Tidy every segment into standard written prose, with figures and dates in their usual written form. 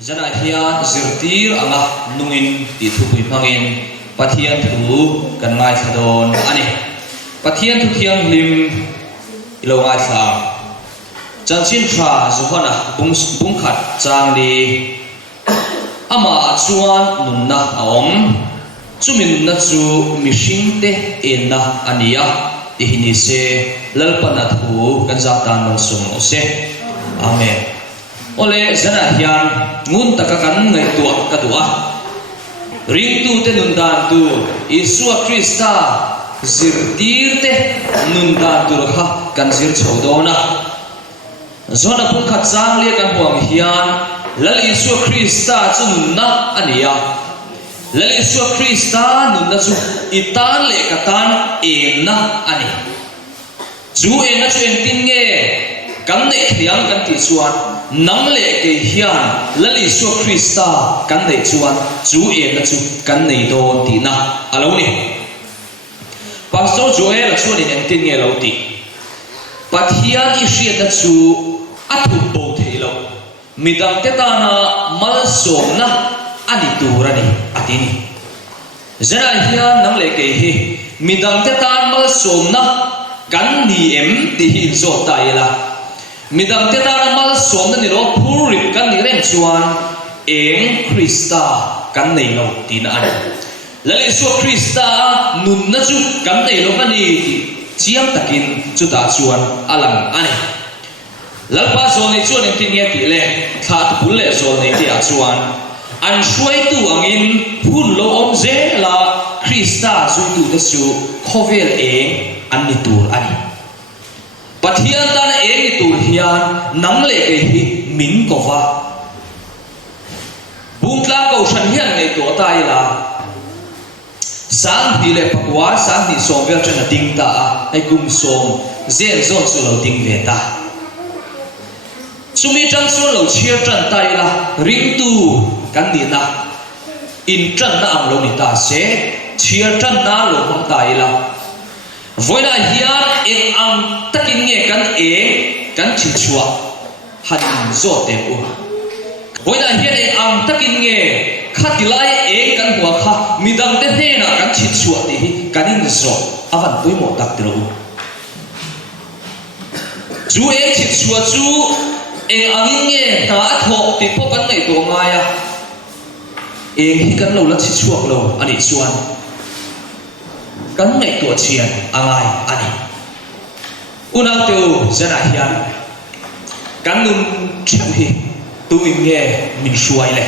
Zana hian zirtir anga nungin ti thupui mangin pathian thu kan ngai thadon ani pathian thu thiang lim ilo ngai tha chanchin thra zuhana bung khat chang li ama chuan nunna aom chumin na chu mihring te enna ania ti hini se lalpana thu kan za tan nong sum ose amen ole zana hian ngun taka kan ngai tua ka tua ring tu te nun dan tu Isua Krista zirtir te nun dan tu kha kan zir chodona zona pun khat chang le kan huang hian lal Isua Krista chun na ania lal Isua Krista nun na chu itan le katan enna ani chu enna chu en tin nge kan nei thiang kan ti chuan nang le ke hian lal Isua Krista kan nei chuan chu enna chu kan nei don ti na alo ni Pastor Joel chu ni en tin nge lo ti pathian I hriat na chu athu bo theilo midang te ta na mal som na ani turani atini zana hian nang le ke hi midang te ta mal som na kan ni em ti hi zo tai la midang te ta na mal som na ni ro phurip kan ni rem chuan eng Krista kan nei lo ti na ani lal Isua Krista nun na chu kan nei lo ani chiam takin chu ta chuan alang ani lalpa zol nei chuan en tin nge ti le tha pul le zol nei ti a chuan an shwai tu angin phun lo om ze la Krista zu tu te chu khovel eng an ni tur ani pathian ta na eng ni tur hian nang le ke hi min ko wa bung tla ko shan hian nei to tai la sang pi le pakwa sang ni som vel chen ding ta ai kum som zen zon su lo ding ve ta sumi chang su lo chia chan tai la ring tu kan ni na in chan na ang lo ni ta se chia chan na lo hom tai la voina hian eng ang takin nge kan chi chua han zo te u voina hian eng ang takin nge khatilai eng kan huwa kha midang te he na kan chi chua ti kan in zo avan pui mo tak tro chu eng chi chua chu eng angin nge ta thok ti po kan nei to ngaya eng hi kan lo la chi chuak lo ani chuan kan nei to chian angai ani unang teu zana hian kan nun cheu hi tu in nge min shuai le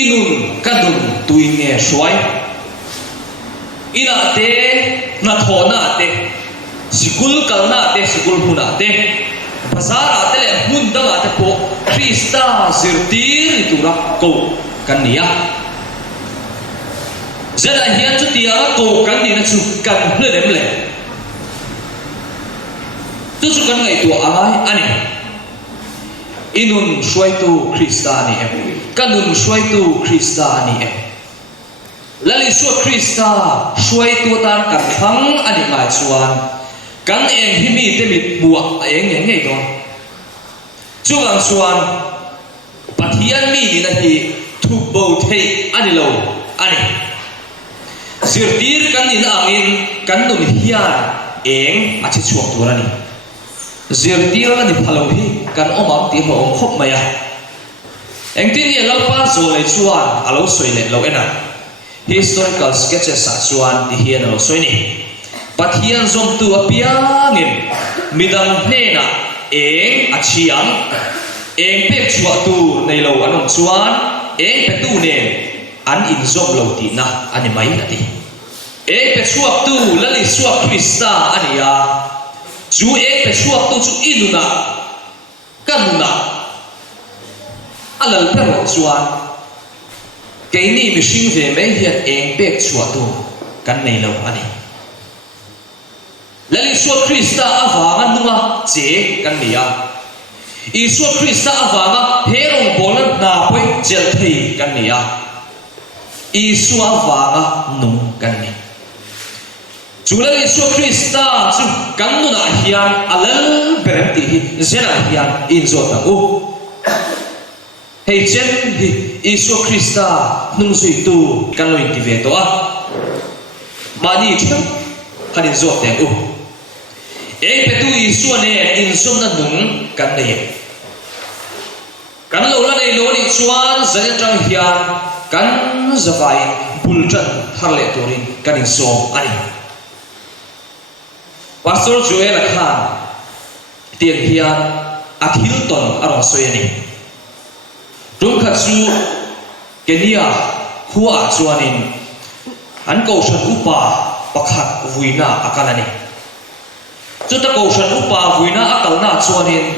inun kan nun tu in nge shuai ina te na thona te sikul kalna te sikul huna te bazar te le mun da te po Krista zirtir tura ko kan nia zana hian chu tia ko kan ni na chu kan hle dem le tu chu kan ngai tu angai ani inun shuai tu Krista ni em kanun shuai tu Krista ni em lal Isua Krista shuai tu tan kan thang ani ngai chuan kan eng hi mi te mit buak eng ngei don chuang chuan pathian mi ni na hi thu bo thei ani lo ani zirtir kan ni na angin kan nun hian eng a chi chuak tur ani zirtir ani phalo hi kan omam ti ho om khop maya eng tin ye lo pa zo le chuan alo soi le lo ena historical sketches a chuan ti hian lo soi ni pathian zom tu apiangin midang hena eng a chiang eng pek chua tu nei lo anom chuan eng pe tu ne an in zom lo ti na ani mai ati eng pe chuak tu lal Isua Krista ania chu eng pe chuak tu chu inuna kanuna alal pe ro chuan ke ni mi hring ve me hian eng pek chua tu kan nei lo ani lal Isua Krista awanga nunga che kan nia Isua Krista awanga herong bolan na poi jel thei kan nia Isua awanga nung kan ni chu lal Isua Krista chu kan nuna hian alal berem ti hi zena hian in zo ta u hei chen hi Isu Krista nung zui tu kan lo in ti ve to a mani thang kan in zo teng u ei pe tu Isu ne in som na nung kan nei kan lo la nei lo ni chuan zan tang hian kan zawai bultan harle turin kan in som ani Pastor Joel Khan tiang hian athil ton arong soyani dung khat chu Kenya huwa chuanin an kausan upa pakhat vuina akalani chuta kausan upa vuina akalna chuanin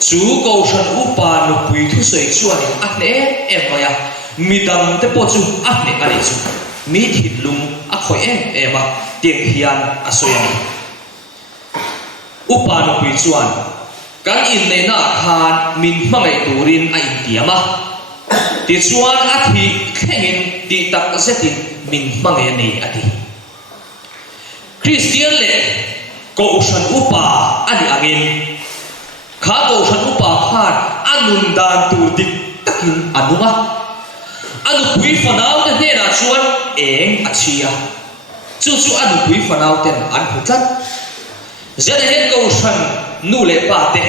chu kausan upa no pui thu sei chuanin ahne emaya midam te po chu ahne ani chu mi thilum a khoi ema tiang hian asoyani upa no pui chuan kan in nei na khan min mangai turin a intiama ti chuan a thi khengin ti tak zetin min mangai nei ati Christian le kausan upa ani agin kha kausan upa khan anun dan tur dik takin anunga anu pui fanau te ne na chuan eng achia chu anu pui fanau ten an phutat zena hen kausan nu le pa te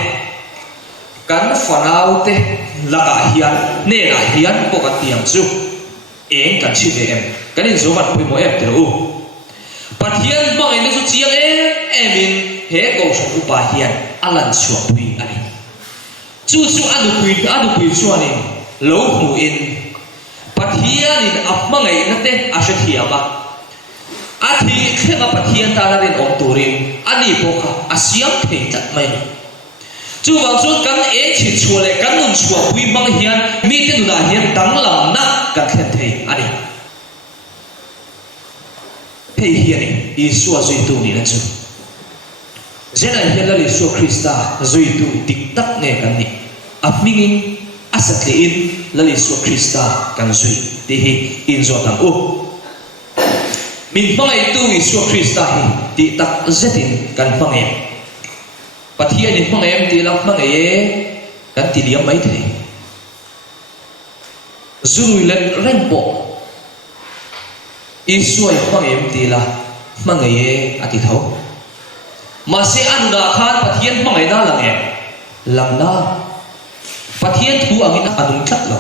kan fanau te laka hian ne na hian ko ka tiang chu eng kan chi ve em kan in zo mat pui mo em te u pathian ma in chu chiang emin he ko san upa hian alan chuak pui ani chu anu pui chu ani lo mu in pathian in apmangai na te asathiama athi khenga pathian ta na rin om turin ani poka asiam thei tat mai chu wang chu kan e chi chule kan nun chua pui mang hian mi te na hian dang lam na kan khen thei ani thei hian Isu zui tu ni na chu zena hian la Isu Krista zui tu dik tak nge kan ni apmingin asat le in la Isu Krista kan zui ti hi in zo tang u min mangai tu Isu Krista hi ti tak zetin kan mangai pathian in mangai ti lak mangai kan ti liam mai thei zui len renpo Isu ai mangai ti la mangai ati thau ma se anu da khan pathian mangai na lang na pathian thu angin anung thak lo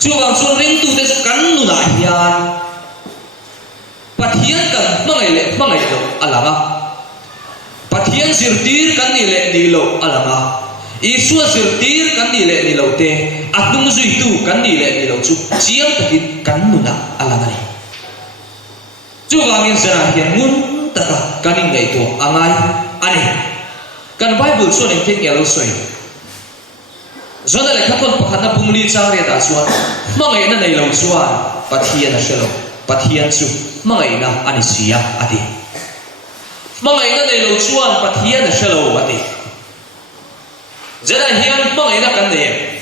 chu wang chu ring tu te kan nu na hian pathian kan mangai lo alanga pathian zirtir kan ni le ni lo alanga Isu zirtir kan ni le ni lo te atung zui tu kan ni le ni lo chu chiam takin kan nu na alanga ni chu wangin zara hian mun taka kaning ngai to angai ani kan Bible chuan in theng yalo soi zona le khaton pakhat na pumli chang re da chuan mangai na nei lo chuan pathian a shelo pathian chu mangai na ani sia ati mangai na nei lo chuan pathian a shelo ati zara hian mangai na kan nei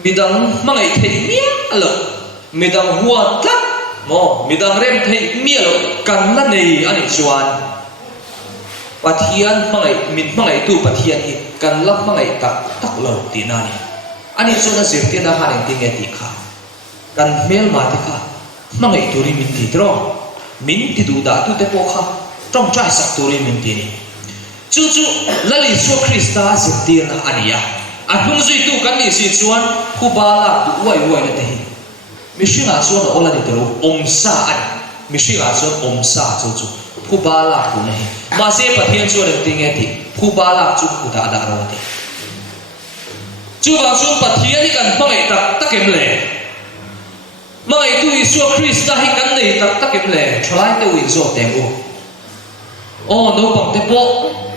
midang mangai thei mia alo midang huwa tlak mo midang rem thei mia lo kan na nei ani chuan pathian mangai tu pathian hi kan lak mangai tak lo ti na ni ani chona zirte na hanin tinge ti kha kan mel ma ti kha mangai turi min ti tro min ti du da tu te po kha trong chai sak turi min ti ni chu lali Isu Krista zirte na ania atung zui tu kan ni si chuan khu ba la tu wai na te hi mishinga chuan ola ni tro omsa an mishinga chuan omsa chu khu ba la tu nei ma se pathian chu ren tinge ti khu ba la chu khu da ro ti chu wang chu pathian ni kan mangai tak em le mangai tu Isu Krista hi kan nei tak em le thlai te win zo teng u o no pang te po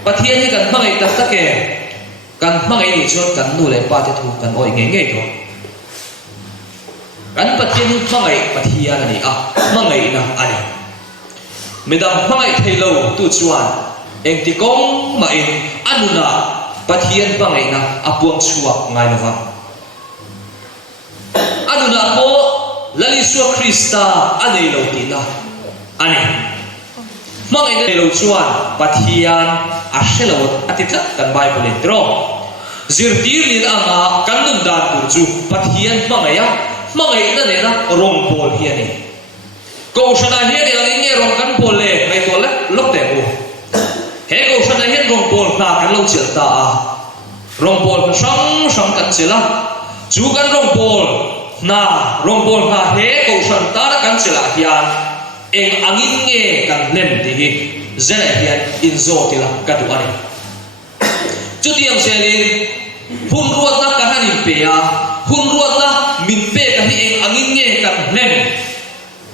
pathian ni kan mangai tak em kan mangai ni chuan kan nu le pa te thu kan oi nge to kan pathian mangai pathian ani a mangai na ani midang mangai thailo tu chuan eng ti kong ma in anuna pathian mangai na apuang chuak ngai lawa anuna po lali Isu Krista anei lo ti na ani mangai na lo chuan pathian a shelo ati thak kan Bible tro zirtir ni anga kan nun dan tur chu pathian mangaya mangai na ne na rong pol hi ani ko shana hi ni ang nge rong kan pol le ngai to le lok te bu he ko shana hi rong pol na kan lo chil ta a rong pol ka sang kan chila chu kan rong pol na he ko shan ta kan chila hian eng angin nge kan lem ti hi zela hian in zo ti la ka du ani chu tiang se ni hun ruat na kan hanin pe a hun ruat na min pe ka hi eng angin nge kan lem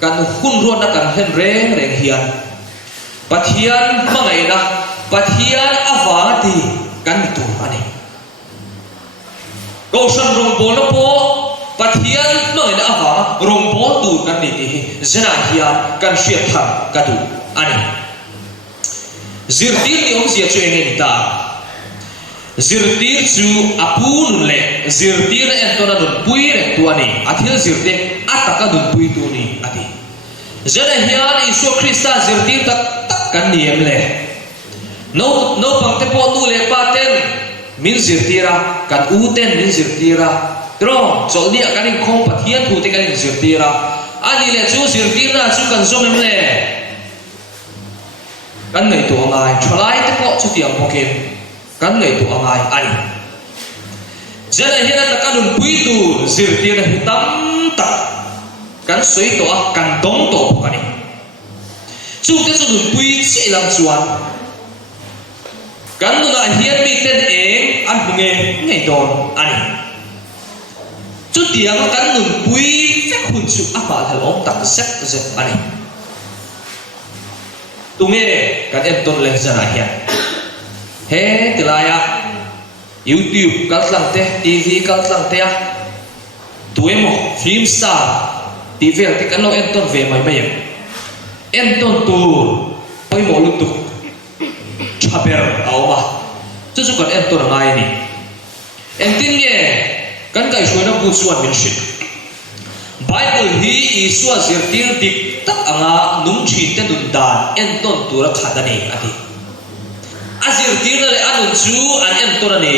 kan hun ruat na kan hen reng hian pathian mangai na pathian avati kan tu ani ko shan rong pol na po pathian mangai na ava rong pol tu kan ni ti zena hian kan hriat thang ka du ani zirtir ni om sia chu enge ta zirtir chu apun le zirtir en to na dun pui re tu ani athil zirte ataka dun pui tu ni ati zena hian isu krista zirtir tak kan niam le no pang te po tu le paten min zirtira kan uten min zirtira tro chol dia kan in khong pathian thu te kan in zirtira ani le chu zirtirna chu kan zom em le kan nei tu angai tholai te po chu tiang pokem kan nei tu angai ani jana hina ta kanun pui tu zirtira hitam tak kan soi to kan dong to kani chu te chu dun pui che lam chuan kan nu na hian mi ten eng an bunge ngei don ani chu tiang kan nun pui fek hun chu apa thal om tak set zet ani tunge kan em ton le jana hian he tilaya YouTube kal tlang te TV kal tlang te a tuemo film star TV te kan lo em ton ve mai mai em ton tu poi mo lu tu chaber auma chu chu kan em ton ngai ni em tin nge kan kai shoi na bu chuan min shin Bible hi Isua zirtir dik tak anga nung chin te dun dan en ton tura khadani ati azirtir le anun chu an em ton ani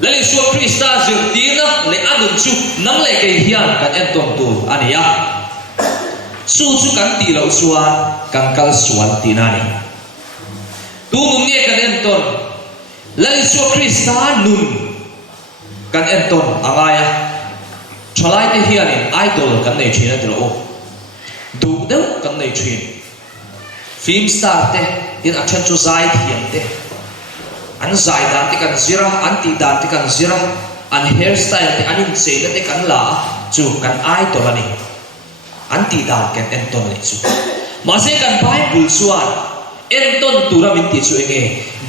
lali Isua Krista zirtir le anun chu nang le ke hian kan em ton tu ani ya su chu kan ti lo suan kan kal suan tinani tu nung nge kan em ton lali Isua Krista nun kan em ton angaya chalai te hian in idol kan nei thin a tilo du deuh kan nei thin film star te in action chu zai thiam te an zai dan te kan zira an ti dan te kan zira an hairstyle te anin cheina te kan la chu kan idol ani an ti dan kan en ton le chu ma se kan Bible chuan en ton tura min ti chu enge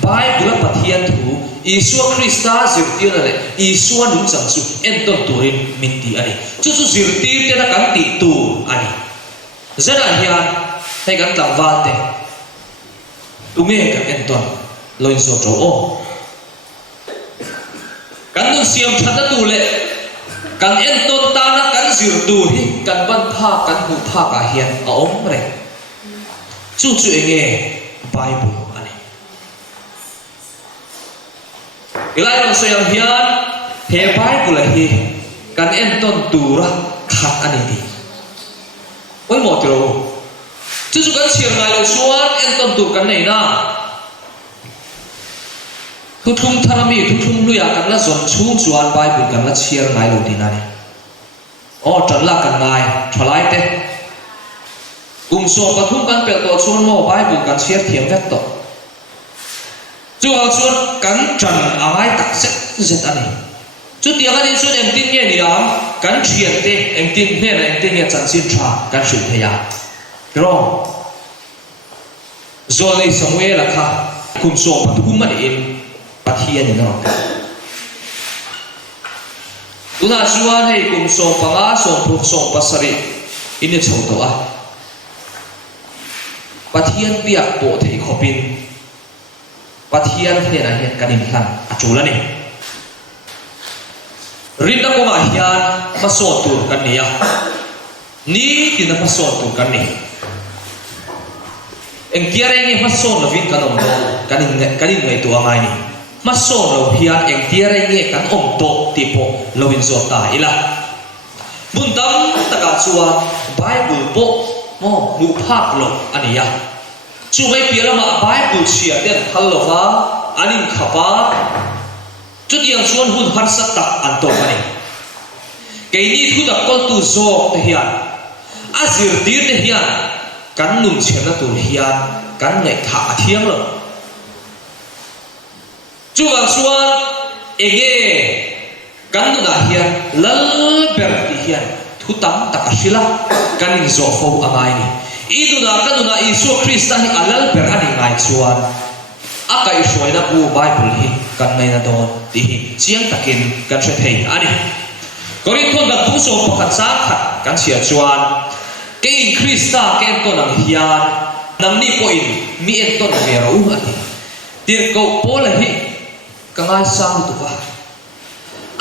Bible pathian thu Isua Krista zirtir le Isua nun sang su en ton turin min ti ani chu chu zirtir te na kan ti tu ani zana hian hay kan tlang wal te tunge kan en ton loin so tro o kan nun siam thata tu le kan en ton ta na kan zir tu hi kan ban pha kan hu pha ka hian a om re chu chu enge Bible ilai ron soyang hian he Bible hi kan en ton tura khat ani ti oi mo tro chu chu kan siar ngai lo suan en ton tur kan nei na thu thum tharami thu thum luya kan la zon chung chuan Bible kan la siar ngai lo din ani o tan la kan ngai tholai te so pathum kan pel to chuan mo Bible kan siar thiam vek to chuan kan chan angai tak set zet ani chu tiang ani chuan em tin nge ni am kan thian te em tin hne na em tin nge chan sin tha kan hril theya ro zoli Samuel kha so pathum ani in pathian ni no tuna chuan hei so panga so pasari in chho to a pathian piak po thei khopin pathian hne na hian kanin hlan achulani rinda ko ma hian maso tur kan nia ni tin maso tur kan ni engkiare nge maso lovin kanom do kanin ngai tu angai ni maso lo hian eng tia rai nge kan om to tipo loin zo ta ila buntam taka chuan bible po mo mu phak lo ania chu mai pialama bible chia ten thallova anin khapa chu tiang chuan hun har sat tak an to ani keini thu da kol tu zo te hian azir tir te hian kan nun chena tur hian kan ngai tha thiang lo chu wang chuan ege kan nu da hian lal ber ti hian thu tam tak ashila kan in zo fo amai ni idu da kan na isu krista hi alal ber ani ngai chuan akai shoina ku bible hi kan nei na don ti hi chiang takin kan se thei ani korinthon da tu so pakhat sa khat kan sia chuan ke in krista ke to nang hian nang ni po in mi en ton ve ro ani tir ko pol hi kangai sang tu ka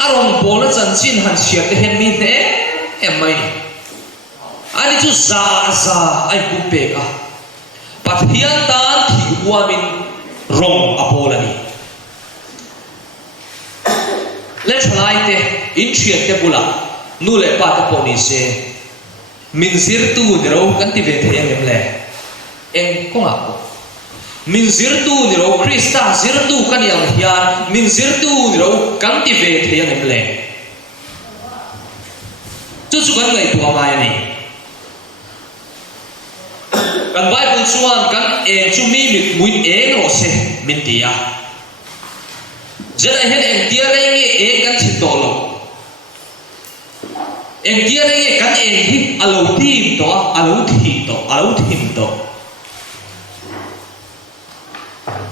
arong pol chan chin han sia te hen mi te em mai ni ani chu za ai ku pe ka pathian tan thi uamin rong apolani let's like in chiat te bula nu le pa ta poni se min zir tu ni ro kan ti ve the em le eng ko nga ko min zir tu ni ro krista zir tu kan yang hian min zir tu ni ro kan ti ve the em le chu chu kan ngai tu amai ni kan bible chuan kan eng chu mi mit muin eng ro se min tia jana hen eng tia re nge eng kan chi to lo eng tia re nge kan eng hi alo tim to alo thim to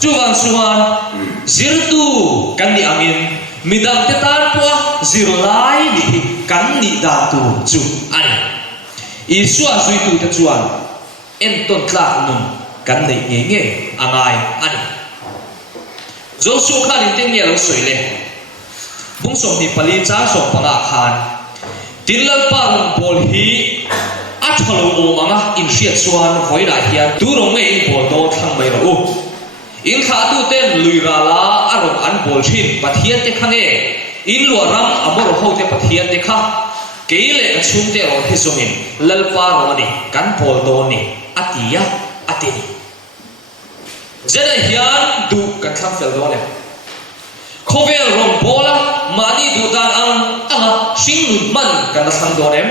chu wang chuan zir tu kan ni angin midang te tan po zir lai ni kan ni da tu chu ani isu a zui tu te chuan en ton tla nun kan nei nge angai ani Joshua khan in teng ye lo soi le bung som ni pali cha som panga khan tinlal pa rong bol hi a thalo o manga in riat chuan voira hian tu rong me in bol do thang mai ro in kha tu ten luira la arong an bol thin pathian te khange in lo ram amor ho te pathian te kha keile achum te ro hi zongin lalpa ro ni kan bol do ni atia atini jana hian du kan thang fel do le khovel rong bola mani du dan ang anga sing nun man kan thang do nem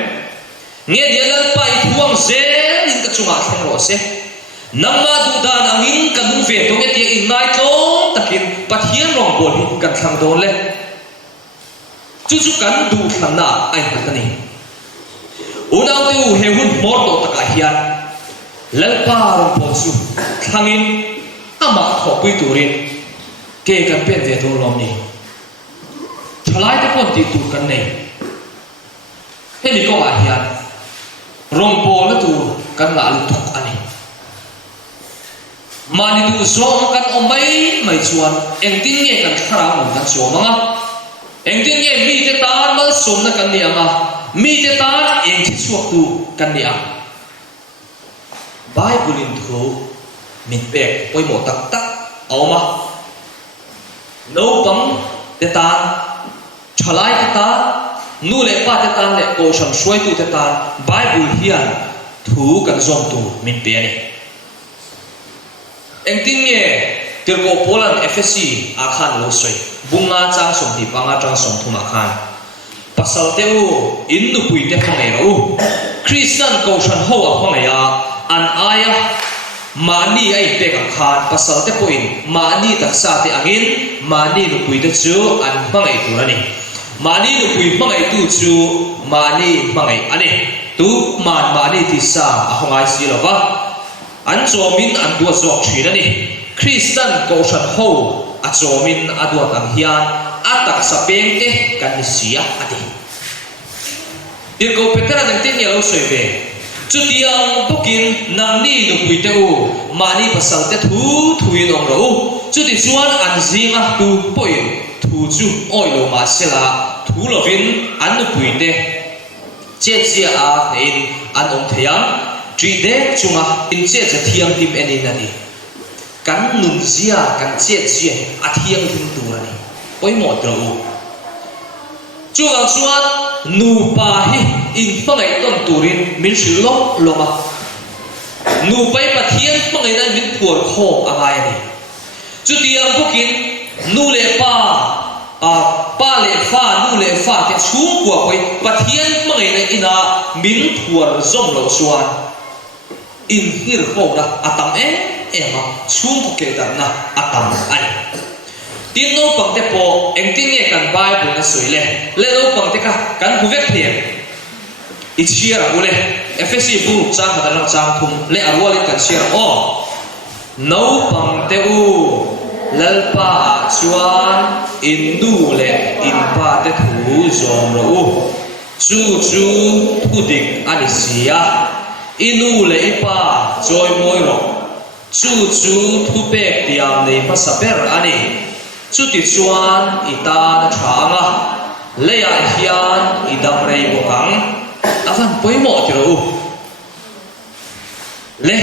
nge dia lalpa I thuang zel in ka chunga thang ro se namma du dan angin kan nu ve to nge ti in nai tlong takin pathian rong bol hi kan thang do le chu chu kan du thang na ai patani unang tu he hun mor do taka hian lalpa rong bol su thangin ama khopui turin ke kan pen ve do lom ni thalai te pon ti tu kan nei he ni ko a hian rong bol tu kan la lu tok ani mani tu zong kan omai mai chuan eng tin nge kan thara mon kan so manga eng tin nge mi te tan mal som na kan ni anga mi te tan eng thi chuak tu kan ni a bible in thu min pek poi mo tak tak awma no pang te tan thalai te tan nu le pa te tan le ko sam shoi tu te tan bible hian thu kan zom tu min pe ni engting nge tirko polan fsc akhan lo soi bunga chang som ti panga chang som thuma khan pasal te u in nu pui te phang ero christian ko shan ho a phang ya an aya mani ai pe ka khan pasal te point mani taksa te angin mani nu pui te chu an mangai tu ani mani nu pui mangai tu chu mani mangai ani tu mani ti sa a hongai si lo ba an zomin an dua zok thina ni christian ko shan ho a zomin a dua tang hian atak sa peng te kan ni sia ati dir ko petra dang tin yelo soi ve chutiang bukin nang ni nu pui te u mani pasal te thu thui nong ro chuti chuan an zinga tu poin thu chu oilo ma sela thu lovin an nu pui te che chia a in an om theyang tri de chunga in che cha thiam tim eni na ni kan nun zia kan chet zia athiang thum tur ani poimo tro chuang chuan nu pa hi in pangai ton turin min shilok loma nu pai pathian pangai nan min phur kho angai ani chu tiang bukin nu le pa pa le fa nu le fa te chung kwa koi pathian pangai na ina min phur zom lo chuan in hir kho na atam ema chung ke dan na atam ani tin no pang te po engting nge kan bible na soile le no pang te ka kan huvek thiam it share ule efesi bu chang ka lang chang thum le arwal kan share o no pang te u lalpa chuan in du le in pa te thu zom ro u chu thu dik ani sia inu le ipa joy moi ro chu thu pek tiam nei pa saber ani chu ti chuan ita na thanga leya hian idam rei bo kang avan poimo ti ro le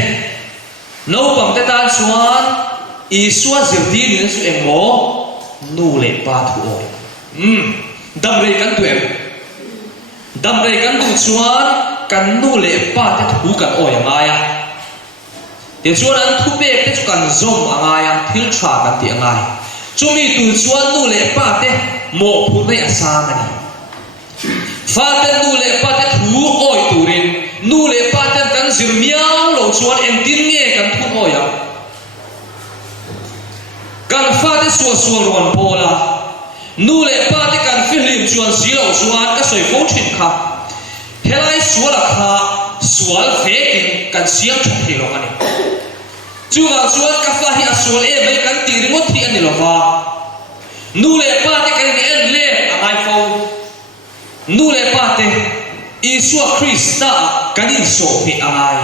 no pang te tan chuan i suan zirti ni su emo nu le pa thu oi dam rei kan tu em dam rei kan du chuan kan nu le pa te thu kan oi angaya te chuan an thu pek te chu kan zom angaya thil tha kan ti angai chumi tu chuan nu le pa te mo phu nei asang ani fa te nu le pa te thu oi turin nu le pa te kan zir miao lo chuan em tin nge kan thu oi ya kan fa te suwa ron pola nu le pa te kan filim chuan si lo chuan ka soi fo thin kha helai suala kha sual fekin kan siam thei lo ani chuwa chuan ka fa hi asol e mai kan ti ringo thi ani lova nu le pa te kan en le angai fo nu le pa te Isua Krista kan in so hi angai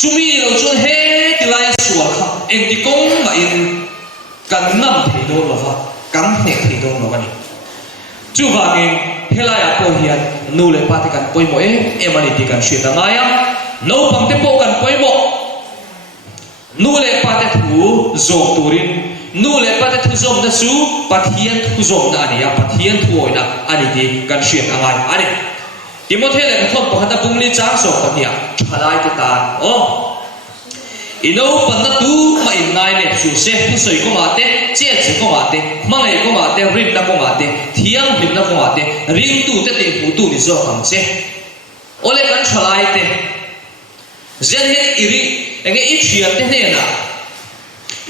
chumi lo chuan he ti lai sual kha en ti kong ma in kan nam thei do lova kan ne thei do lo ani chuwa ngin helaya po hian nu le pa te kan poimo e mani ti kan shita ngaya no pang te po kan poimo nu le pa te thu zom turin nu le pa te thu zom na su pathian thu zom na ani ya pathian thu oi na ani ti kan shita ngai ani Timothy le thon pa hata pungli chang so ka nia thalai te tan o ino pan na tu ma in ngai ne su se thu soi ko ma te che che ko ma te mangai ko ma te rin na ko ma te thiang bin na ko ma te ring tu te te pu tu ni zo kam che ole kan thalai te zen he iri enge i thian te ne na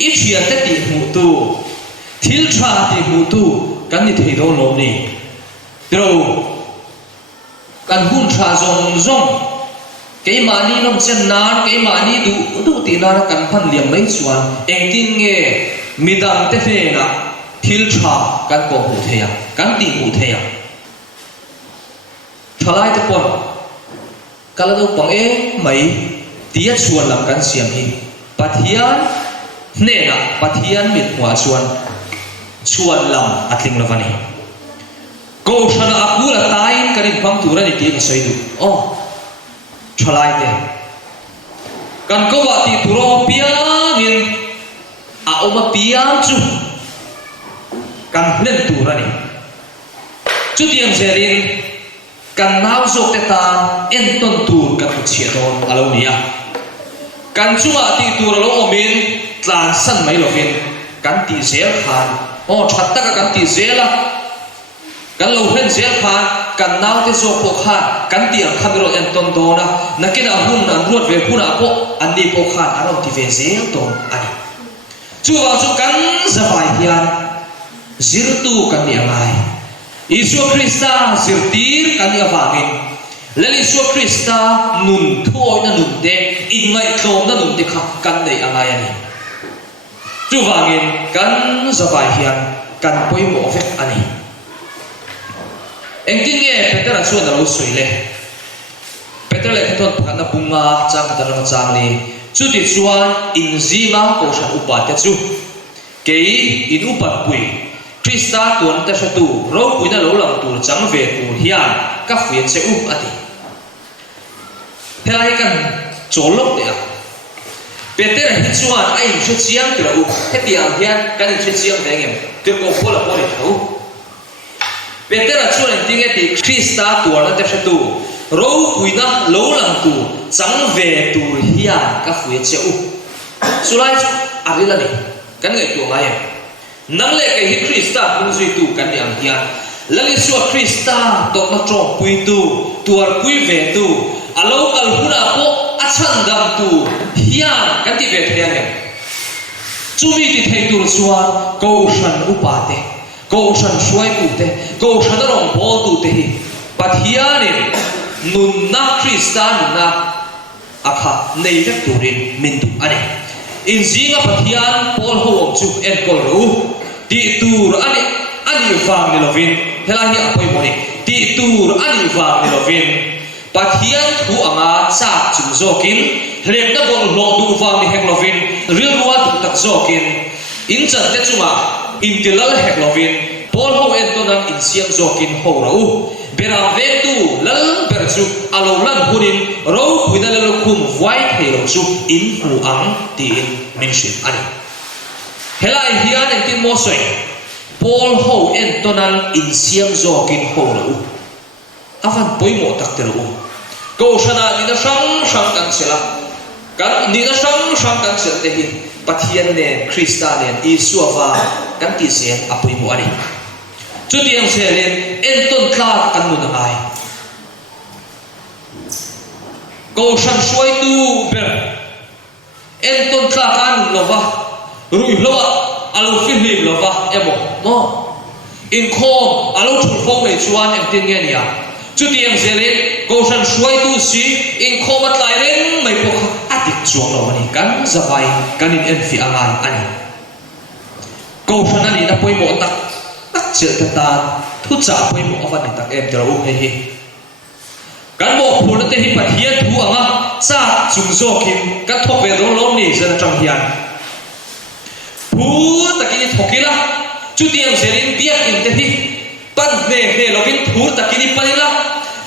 i thian te ti hu tu thil tha ti hu tu kan ni thei do lo ni tro kan hun tha zong cái mà ni nom chen nan cái mà ni du ti na kan phan liam mai chuan eng tin nge midang te fe na thil tha kan ko hu theya kan ti hu theya thalai te pon kala do pang e mai tia chuan lam kan siam hi pathian ne na pathian mit hwa chuan lam atling lavani ko shana akula tain karin pam tura ni ti ka soidu oh thalai te kan ko wa ti turo piangin a oma piang chu kan len turani chu tiang zerin kan nau zok te ta en ton tur kan ku chia don alo nia kan chunga ti tur lo omin tlan san mai lovin kan ti zel khan o thatta ka kan ti zela kan lo hen zel khan kan nau te zo po khan kan ti ang khamiro en ton dona nakina hun an ruat ve phuna po an ni po khan aro ti ve zel ton ani chu wa chu kan zawai hian zirtu kan ni angai Isu Krista zirtir kan ni awangin lel Isu Krista nun thoi na nun te ingai tlom na nun te kha kan nei angai ani chu wangin kan zawai hian kan poimo vek ani engtin nge Peter an suan alo soile Peter le thon phan na bunga chang ta na chang ni chu ti chuan inzima ko shan upa te chu ke in upat pui Krista tuan ta tu ro pui na lo lang tur chang ve tur hian ka fian se ati helai kan cholok te a Peter hi chuan a in hre chiang tira u hetiang hian kan in hre chiang ve ngem tir ko phola poli thau Peter a chuan in tinge ti Krista tuarna te hretu ro puina lo lang tu chang ve tur hian ka fuya cheu sulai arila ni kan ngai tu ngai nang le ke hi Krista hung zui tu kan yang hian lali suwa Krista tok na trong pui tu tuar pui ve tu alo kal huna po achan dam tu hian kan ti ve thiang em chumi ti thei tur chuan ko shan upate ko shan suai tu te ko shan rong bol tu te hi pathianin nun na Krista nun na akha nei vek turin min tu ani in zinga pathian pol ho chu en kol ru ti tur ani wang ni lovin helahi apoi moni ti tur ani wang ni lovin pathian thu anga cha chung zokin hlem na bol lo du wang ni hek lovin ril ruwa tu tak zokin in chan te chunga in tilal hek lovin pol ho en to nan in siam zokin ho rau bera ve tu lal ber chu alo lan hunin ro puina lal kum vai thei ro chu in hu ang tin min shin ani helai hian en tin mo soi Paul ho en tonan in siam zokin ho rau avan poimo tak te rau ko shana ni na sang kan sela kan ni na sang kan sel te hi pathian ne Krista ne isuwa kan ti se apoimo ani chutiang selen en ton tla kan nu na ai ko shan suai tu ber en ton tla kan lova rui lowa alo fin him lova emo no in khom alo thul pho me chuan em tin nge nia chutiang selen ko shan suai tu si in khom atlai ren mai po atik chuang lo ani kan zawai kan in en fi angai ani ko shan ani na poimo tak chil ta ta thu cha poi mo avan ni tak em tero he hi kan mo phur te hi pathian thu anga cha chung zo kim ka thok ve do lo ni zan tang hian phu takini thokila chutiang selin biak in te hi pan ne he lovin phur takini panila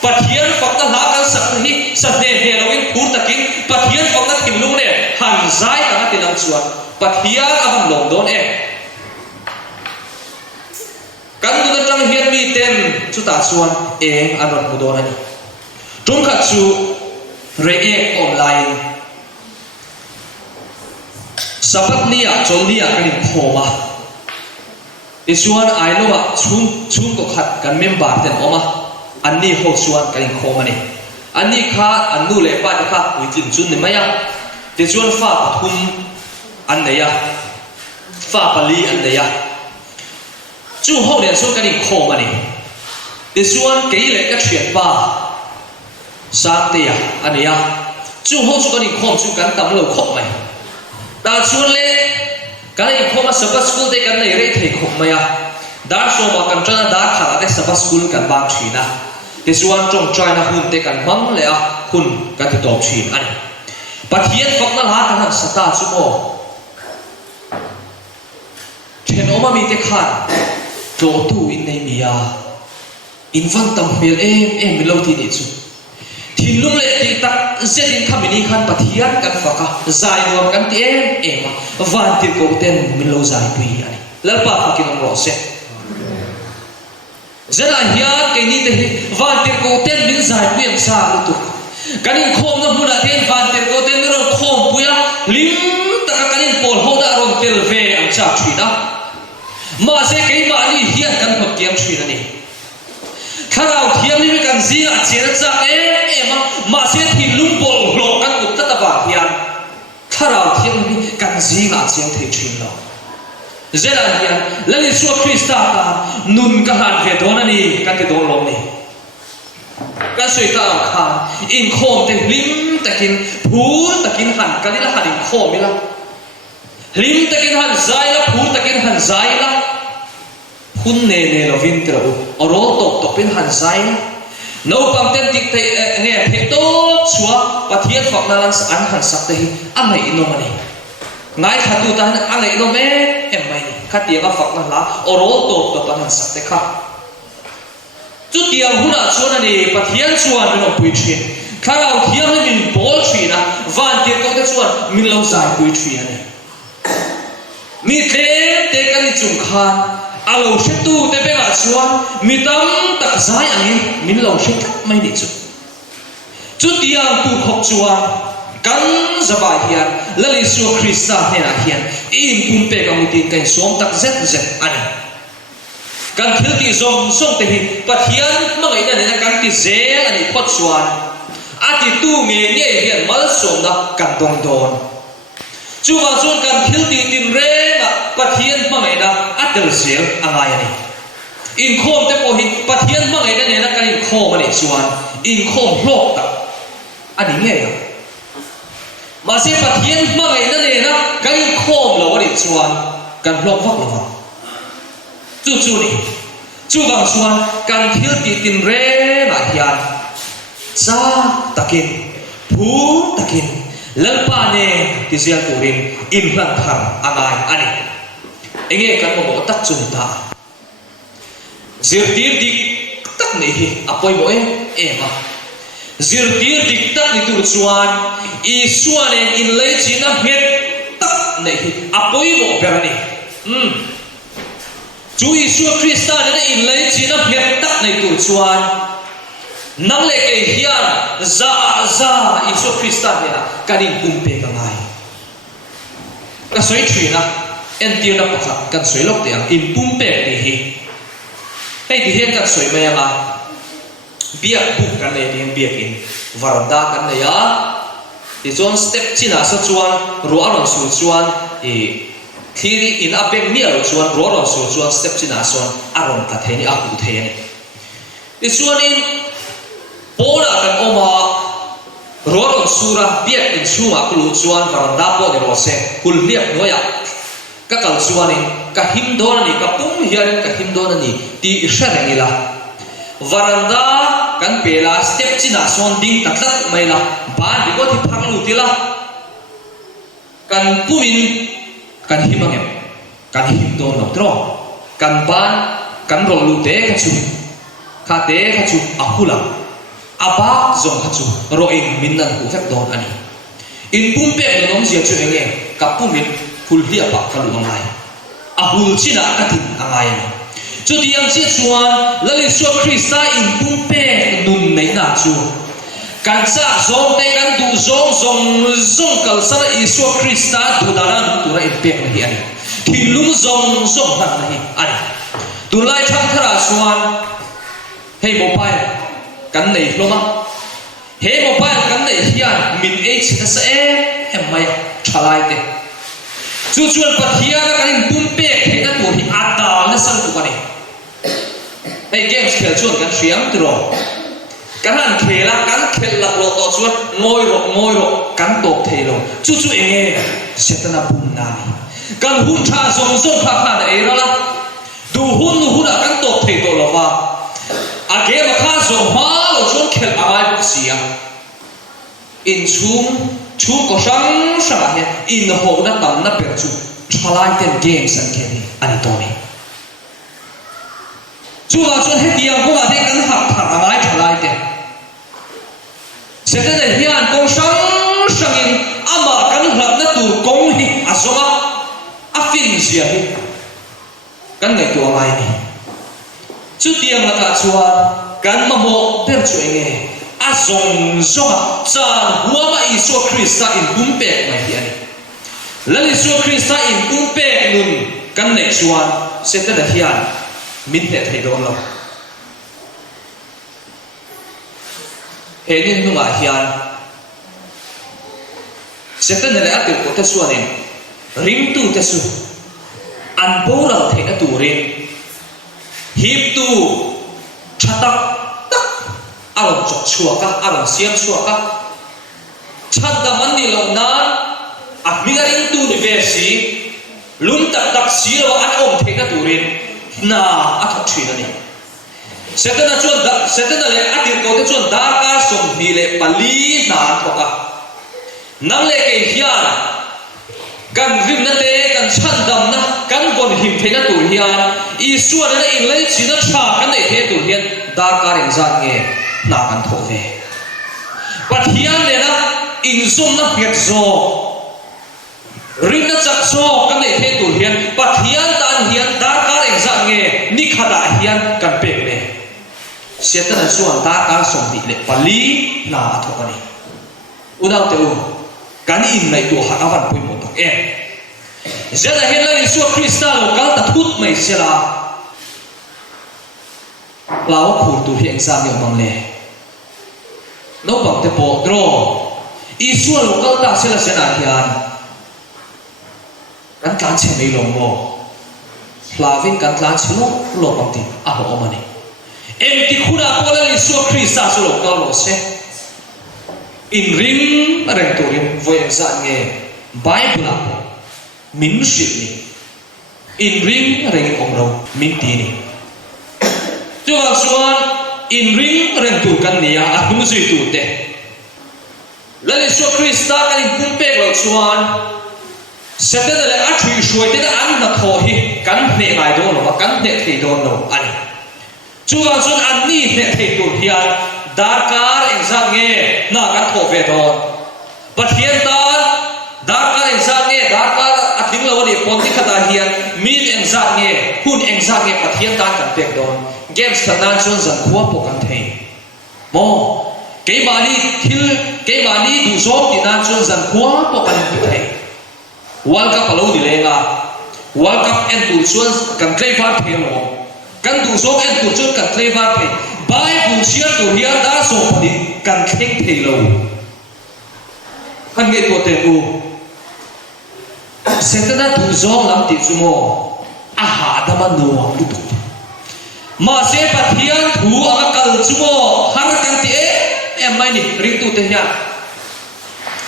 pathian fakta ha kan sak hi sat ne he lovin phur takin pathian fakta thimlung ne han zai anga tilang chuan pathian avan long don e kan du tang hian mi ten chu ta chuan eng anon mudon ani tum khat chu reek online sabat nia cholnia kan in khoma e chuan ai lova chum ko khat kan member ten oma anni ho chuan kan in khoma ni anni kha annu le pa ta kha uitin chun ni maya te chuan fa pathum an neya fa pali an neya chu ho den so kan in khom ani te chuan kei le ka thian pa sa te ya ania chu ho chu kan in khom chu kan tam lo khop mai ta chuan le kan in khoma sabas school te kan nei re thei khop mai a dar so ma kan tana dar khara te sabas school kan bang thina te chuan tong china hun te kan mang le a hun kan ti top thin ani pathian fakna ha kan sata chu mo then oma mi te khan to tu in nei mia in van tam hmel em lo ti ni chu thin lung le ti tak zedin khamini khan pathian kan faka zai nuam kan ti em van ti ko ten min lo zai pui ani lalpa fakin ro se zela hian ke ni te van ti ko ten min zai pui am sa lu tu kanin khom na huna ten van ti ko ten ro khom puya lim taka kanin pol ho da ron tel ve am cha thina ma se kei ma ni hian kan phok tiang thina ni tharau thiam ni kan zinga chera cha ma se thi lung bol lo kan ut ta ba hian tharau thiam ni kan zinga cheng thei thin lo zela hian lali su Krista ta nun ka han ve don ani kan ti don lo ni kan soi ta kha in khom te lim takin phu takin han kalila han in khom mila lim takin han zai la phu takin han zai la hun ne lovin tro oro tok pin han zai no pam ten tik te nge the to chua pathian fak na lan an han sak te hi amai ino mani ngai khatu ta angai ino me em mai ni khati ga fak na la oro tok pan han sak te kha chu tiang huna chuan ani pathian chuan no pui thin kharau thiam ni min bol thina van tiệt có te chuan min lo zai pui thri ani mi tle te kan chung khan alo she tu te pe ga chuan mi tam tak zai angin min lo she tak mai ni chu tiang tu khop chuan kan zabai hian lali su Krista hena hian in pum pe ka mutin kan som tak zet ani kan thil ti zong te hi pathian mangai na kan ti zel ani phot chuan ati tu nge hian mal som na kan dong don chu wa chuan kan thil ti tin re na pathian mangai na atel zel angai ani in khom te po hi pathian mangai na kan in khom ani chuan in khom hlok ta ani nge ya mà sẽ phát hiện mà ngày nay na cái khom là cái chuan cần lọc vóc là vóc chú này chú bằng chuan cần thiếu tin re mà thian sa takin phú takin lalpa ne thì riêng turin in lan thang angai ani anh nghe cần một tắc chú ta diệt đi tắc này apoi boy em à diệt đi tắc này tu chuan Isuan in lay china het tak nei apoi mo berani chu Isu Krista ne in lay china het tak nei tu chuan nang le ke hian za Isu Krista ne kanin kumpe ka ngai ka soi thina en tir na pakha kan soi lok te in pumpe te hi hei ti hian kan soi mai anga biak bu kan le ding biak in varanda kan ne ya thì John step china sa chuan ro aron su chuan thiri in apeng mi alo chuan ro aron su chuan step china chuan aron ta theni a hu theni ti chuan in pora kan oma ro aron sura biak in chuma kulu chuan varanda po ni ro se kul biak noya ka kal chuan in ka him don ni ka pum hian ka him don ni ti sharangila varanda kan pela step china son ding tatlat mai la ban di ko thi phang lu ti la kan puin kan himangem kan him don no tro kan ban kan ro lu te kha chu ahula aba zong kha chu ro in minnan ku fek don ani in pum pe no nom sia chu enge ka pumin phul hlia pa ka lu ngai ahul china ka tin angai ani chu tiang chi chuan lali su Krista in pum pe nun nei na chu kan sa zong te kan du zong kal sa Isu Krista du daran tu ra in pek hi ani thilum zong na hi ani tu lai thang thara chuan hei mobile kan nei hloma he mobile kan nei hian min e china sa em mai thalai te chu chuan pathian kan in pum pe theina tu hi ata na sang tu ani hei games khel chuan kan hriam tro kan han khela kan khel lak lo to chuan ngoi ro kan tok thei lo chu enge setana pum na ni kan hun tha zong kha na e ra la du hun kan tok thei to lo wa a ge ma kha zong ma lo chuan khel amai buk sia in chung ko sang he in ho na tam na per chu thalai ten games an ke ni ani to ni chu la chuan he tiang ko ma de kan hak thar amai thalai te sẽ thế hian công sang in ama kan hlat na tur kong hi azoma afin zia hi kan ngai tu mai ni chu tiang la ta chuan kan ma mo per chu enge azong chan huama Isu Krista in pumpe mai hi ani lali Isu Krista in pumpe nun kan nei chuan sẽ thế hian min he thei don lo he nin nunga hian setan le atil ko te suanin ring tu te su an boral theina turin hip tu thatak tak aron chok chuaka aron siam chuaka chanda mani lo na akminga ring tu ni versi lum tak si lo an om theina turin na athak thina ni setana le atir ko te chuan darka som hi le pali na thoka nang le ke hian kan rim na te kan chan dam na kan gon him theina tur hian Isu na in le china tha kan nei the tur hian darka reng zat nge na kan tho ve pathian le na in zoom na het zo rin na chak zo kan nei the tu hian pathian tan hian dar kar eng za nge ni khada hian kan pek ne setan suan dar kar som ni le pali na thokani udau te u kan in nei tu ha awan pui mo tok zela hian la Isu Krista lo kal ta thut mai sela lao khur tu hi exam yo mang le no bang te po dro Isu lo kal ta sela sena hian kan tlan che mai long mo flavin kan tlan chilo lo bang ti a ho mani em ti khuna pola Isu Krista so lo kal lo se in ring reng tu rin voi exam nge Bible min shit ni in ring reng ong ro min ti ni chuan chuan in ring reng tu kan nia a hum zui tu te la Isu Krista kan in pum pe lo chuan seten le a thui shuai te an na tho hi kan ne ngai do lo kan ne thei do lo ani chuan chuan an ni ne thei tu hian darkar exam nge na kan tho ve do pathian tan darkar exam nge darkar ating lo ni ponti khata hian min exam nge hun exam nge pathian tan kan pek don games thanan chon zan khuwa po kan thei mo ke mani thil ke mani du zo ti nan chon zan khuwa po kan thei world cup alo di lenga world cup en tu chon kan klei var the lo kan du zo en tu chon kan klei var the bai bu chiar tu hian da so padi kan theng thei lo kan ge to te u setana tu zong lam ti chumo aha dama no tu tu ma se pathian thu anga kal chumo har kan ti em mai ni ring tu te hian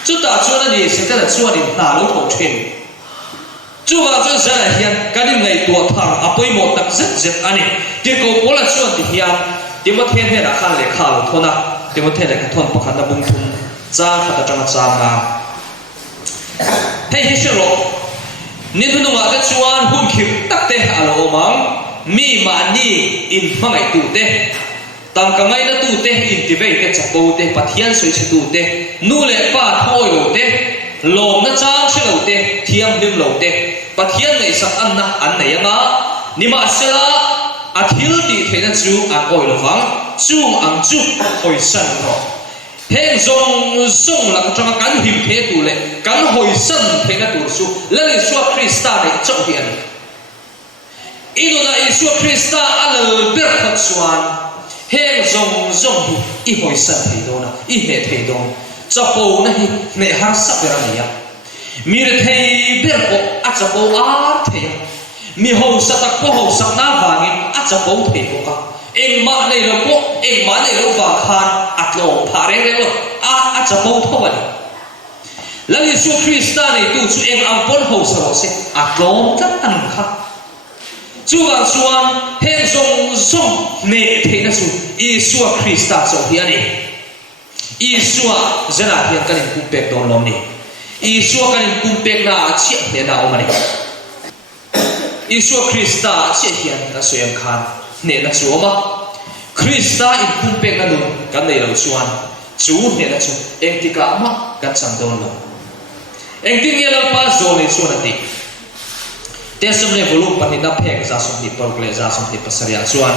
chu ta chuan ni setana chuan ni na lo tho chen chu wa chuan sa la hian kan in nei tua thar apoi mo tak zet zet ani ke ko pola chuan ti hian ti mo then he na khan le kha lo thona ti mo the le ka thon pakhat na bung thum cha khata tanga cha na hei hi shiro ni thu nunga ka chuan hun khip tak te alo mang mi ma ni in mangai tu te tang ka ngai na tu te in ti ve te chapo te pathian soi che tu te nu le pa thoi lo te lom na chang che lo te thiam lim lo te pathian nei sak an na an nei anga ni ma sela athil ti theina chu an oi lo wang chung ang chu hoi san ro heng zong zong la ka kan him the tu le kan hoi san theina tu su la Isu Krista nei chau hian inu na Isu Krista al ber khat chuan heng zong zong hi i hoi san thei do na i me thei do chapo na hi ne har sa bera nia mir thei ber ko a chapo ar thei mi ho sa tak ko ho sa na wangin a chapo thei ko ka eng ma nei lo ko eng ma nei lo ba khan atlo phare re lo a chapo thawani la Isu Krista nei tu chu eng ang pon ho sa ro se atlo tak an kha chuan chuan heng zong zong ne theina chu Isu Krista so hiani Isu zena hian kan in pek don lom ni Isu kan in pek na chi ne na omani Isu Krista chi hian na soyam khan ne na chu oma Krista in pek na lu kan nei lo chuan chu ne na chu eng ti ka ma kan chang don lo eng ti nge la pa zo ni chu na ti tesum ne volume patin na phek za som ni porkle za som ti pasaria chuan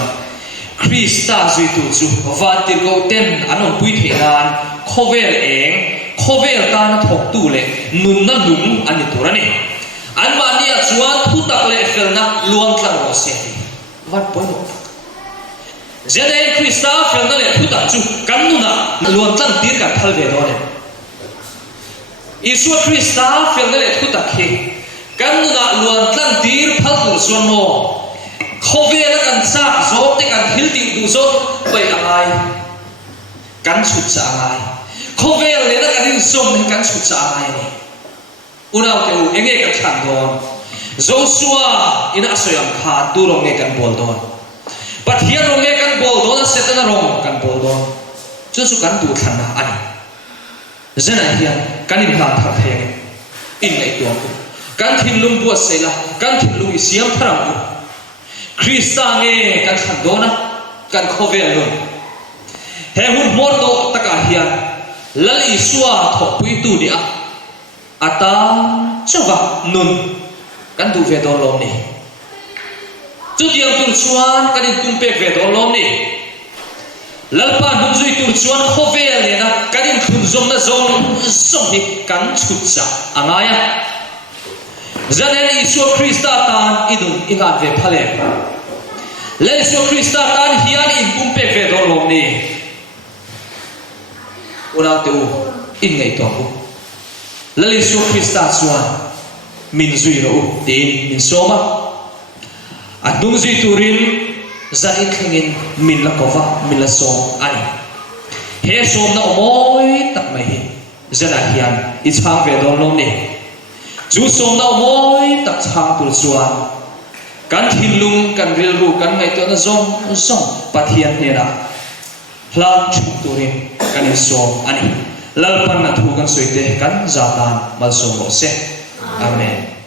Krista zui tu chu van ti go ten anon pui thenan khovel eng khovel ta na thok tu le nun na lung ani turani an ma nia chuan thu tak le fel na luang tlang ro se ti van poi mo zene Krista fel na le thu tak chu kan nu na luang tlang tir ka thal ve do ne Isu Krista fel na le thu tak he kan nu na luang tlang tir phal tu chuan mo khovel la kan sa zo te kan hil ti du zo pai angai kan chut sa angai khovel le la kan in som ne kan chut sa angai ni unau ke u enge ka thang don Joshua ina asoyam kha tu rong nge kan bol don pathian rong nge kan bol don setana rong kan bol don chu chu kan tu than na ani zena hian kan in ha thar the in nei tu kan thin lum bu sela kan thin lum siam tharang ku Krista nge kan than dona kan khovel don he hun mor do taka hian lal isua thok pui tu dia ata chawa nun kan tu ve don lom ni chu diang tur chuan kan in tum pek ve don lom ni lalpa nun zui tur chuan khovel le na kan in khun zom na zom ni kan chut cha angaya zanen isu krista tan idun ingat ve phale le isu krista tan hian in tum pek ve don lom ni orang tu in ngai to lal isu krista chuan min zui ro tin min soma adung zui turin zanin thengin min la kova min la som ani he som na omoi tak mai hi zana hian I chang ve don lom ni chu som na omoi tak chang tur chuan kan thilung kan ril ru kan ngai to na zong pathian ne na hlang chu turin kan in som ani lalpan na thu kan soite kan zatan mal som ro se amen.